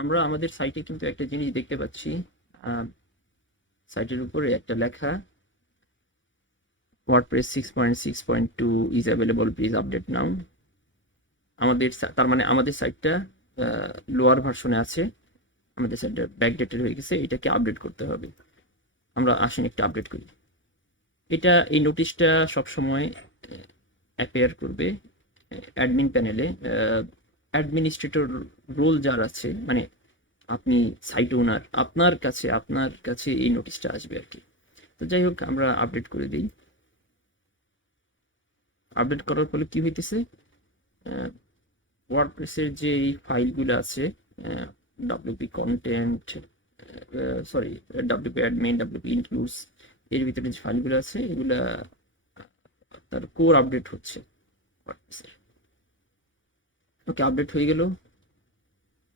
আমরা আমাদের সাইটে কিন্তু একটা জিনিস দেখতে পাচ্ছি। সাইটের উপরে একটা লেখা, WordPress 6.6.2 is available, please update নাও। তার মানে আমাদের সাইটটা লোয়ার ভার্সনে আছে, আমাদের সাইটটা ব্যাকডেটেড হয়ে গেছে, এটাকে আপডেট করতে হবে। আমরা আসেন একটু আপডেট করি। এই নোটিশটা সবসময় অ্যাপেয়ার করবে অ্যাডমিন প্যানেলে। অ্যাডমিনিস্ট্রেটর রোল যার আছে, মানে আপনি সাইট ওনার, আপনার কাছে এই নোটিশটা আসবে আর কি। তো যাই হোক, আমরা আপডেট করে দিই। আপডেট করার ফলে কি হইতেছে, ওয়ার্ডপ্রেসের যে এই ফাইলগুলো আছে, WP content, sorry, WP admin, WP includes, এর ভিতরে যে ফাইলগুলো আছে এগুলা তার কোর আপডেট হচ্ছে ওয়ার্ডপ্রেসের। ওকে, আপডেট হয়ে গেল।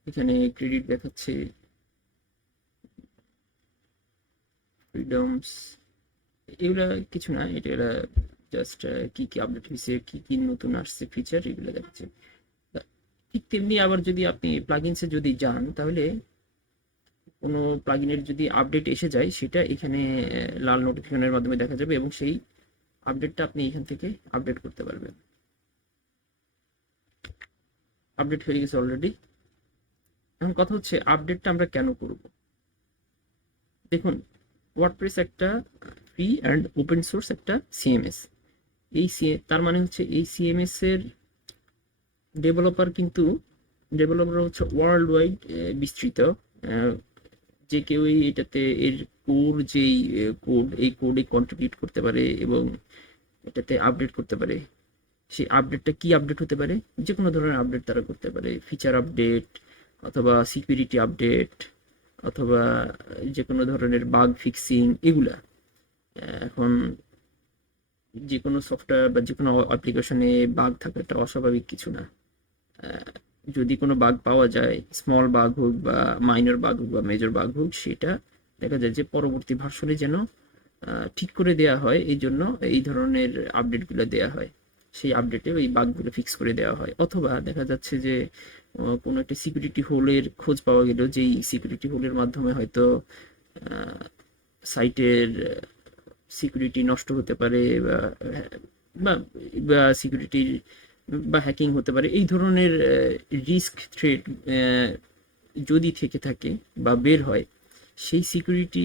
এখানে ক্রেডিট দেখাচ্ছে, ফ্রিডমস, এগুলা কিছু না, এটা জাস্ট কি কি আপডেট হয়েছে, কি কি নতুন আসছে ফিচার, এগুলো দেখাচ্ছে। ঠিক তেমনি আবার যদি আপনি প্লাগইনসে যদি যান, তাহলে কোনো প্লাগইনের যদি আপডেট এসে যায়, সেটা এখানে লাল নোটিফিকেশনের মাধ্যমে দেখা যাবে এবং সেই আপডেটটা আপনি এখান থেকে আপডেট করতে পারবেন। আপডেট হয়ে গেছে অলরেডি। এখন কথা হচ্ছে, আপডেটটা আমরা কেন করব? দেখুন, ওয়ার্ডপ্রেস একটা ফ্রি অ্যান্ড ওপেন সোর্স একটা সিএমএস। তার মানে হচ্ছে এই সিএমএস এর ডেভেলপার হচ্ছে ওয়ার্ল্ড ওয়াইড বিস্তৃত। আহ, যে কেউই এটাতে এর এই কোডে কন্ট্রিবিউট করতে পারে এবং এটাতে আপডেট করতে পারে। সেই আপডেটটা কি আপডেট হতে পারে? যে কোনো ধরনের আপডেট তারা করতে পারে, ফিচার আপডেট অথবা সিকিউরিটি আপডেট অথবা যে কোনো ধরনের বাগ ফিক্সিং, এগুলা। এখন যে কোনো সফটওয়্যার বা যে কোনো অ্যাপ্লিকেশনে বাগ থাকাটা অস্বাভাবিক কিছু না। যদি কোনো বাগ পাওয়া যায়, স্মল বাগ হোক বা মাইনর বাগ হোক বা মেজর বাগ হোক, সেটা দেখা যায় যে পরবর্তী ভার্সনে যেন ঠিক করে দেয়া হয়, এই জন্য এই ধরনের আপডেটগুলো দেয়া হয়। সেই আপডেটে ওই বাগগুলো ফিক্স করে দেওয়া হয়। অথবা দেখা যাচ্ছে যে কোনো একটা সিকিউরিটি হোলের খোঁজ পাওয়া গেল, যেই সিকিউরিটি হোলের মাধ্যমে হয়তো সাইটের সিকিউরিটি নষ্ট হতে পারে, বা বা সিকিউরিটির বা হ্যাকিং হতে পারে, এই ধরনের রিস্ক থ্রেট যদি থেকে থাকে বা বের হয়, সেই সিকিউরিটি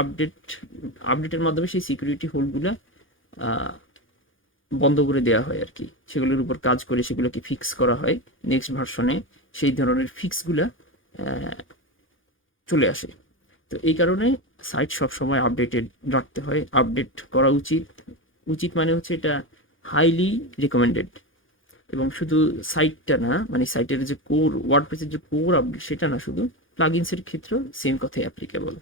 আপডেট আপডেটের মাধ্যমে সেই সিকিউরিটি হোলগুলা বন্ধ করে দেওয়া হয় আর কি। সেগুলোর উপর কাজ করে সেগুলোকে ফিক্স করা হয় নেক্সট ভার্সনে। সেই ধরনের ফিক্সগুলা চলে আসে। তো এই কারণে সাইট সবসময় আপডেটেড রাখতে হয়, আপডেট করা উচিত। উচিত মানে হচ্ছে এটা হাইলি রিকমেন্ডেড। এবং শুধু সাইটটা না, মানে সাইটের যে কোর, ওয়ার্ডপ্রেসের যে কোর আপডেট, সেটা না, শুধু প্লাগইনসের ক্ষেত্রেও সেম কথাই অ্যাপ্লিকেবল।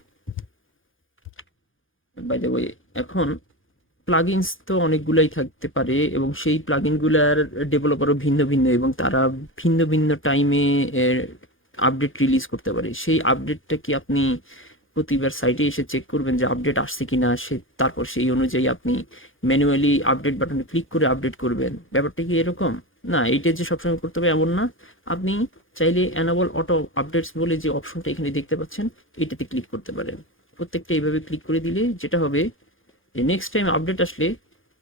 বাই দ্য ওয়ে, এখন প্লাগইনস তো অনেকগুলাই থাকতে পারে এবং সেই প্লাগইনগুলার ডেভেলপারও ভিন্ন ভিন্ন এবং তারা ভিন্ন ভিন্ন টাইমে আপডেট রিলিজ করতে পারে। সেই আপডেটটা কি আপনি প্রতিবার সাইটে এসে চেক করবেন যে আপডেট আসছে কিনা, তারপর সেই অনুযায়ী আপনি ম্যানুয়ালি আপডেট বাটনে ক্লিক করে আপডেট করবেন? ব্যাপারটা কি এরকম? না, এইটা যে সবসময় করতে হবে এমন না। আপনি চাইলে অ্যানাবল অটো আপডেটস বলে যে অপশনটা এখানে দেখতে পাচ্ছেন, এটাতে ক্লিক করতে পারেন। প্রত্যেকটা এইভাবে ক্লিক করে দিলে যেটা হবে, যে নেক্সট টাইম আপডেট আসলে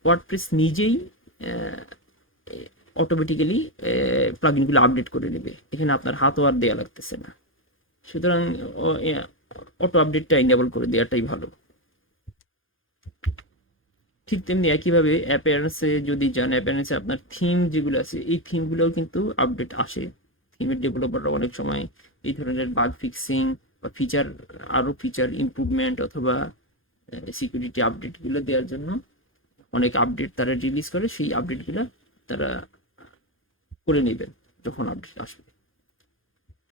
ওয়ার্ডপ্রেস নিজেই অটোমেটিক্যালি প্লাগইনগুলো আপডেট করে নেবে। এখানে আপনার হাতও আর দেয়া লাগতেছে না। সুতরাং অটো আপডেটটা এনেবল করে দেওয়াটাই ভালো। ঠিক তেমনি একইভাবে অ্যাপিয়ারেন্সে যদি যান, অ্যাপিয়ারেন্সে আপনার থিম যেগুলো আছে, এই থিমগুলোও কিন্তু আপডেট আসে। থিমের ডেভেলপাররা অনেক সময় এই ধরনের বাগ ফিক্সিং বা আরও ফিচার ইমপ্রুভমেন্ট অথবা সিকিউরিটি আপডেটগুলো দেওয়ার জন্য অনেক আপডেট তারা রিলিজ করে। সেই আপডেটগুলো তারা করে নেবেন যখন আপডেট আসবে।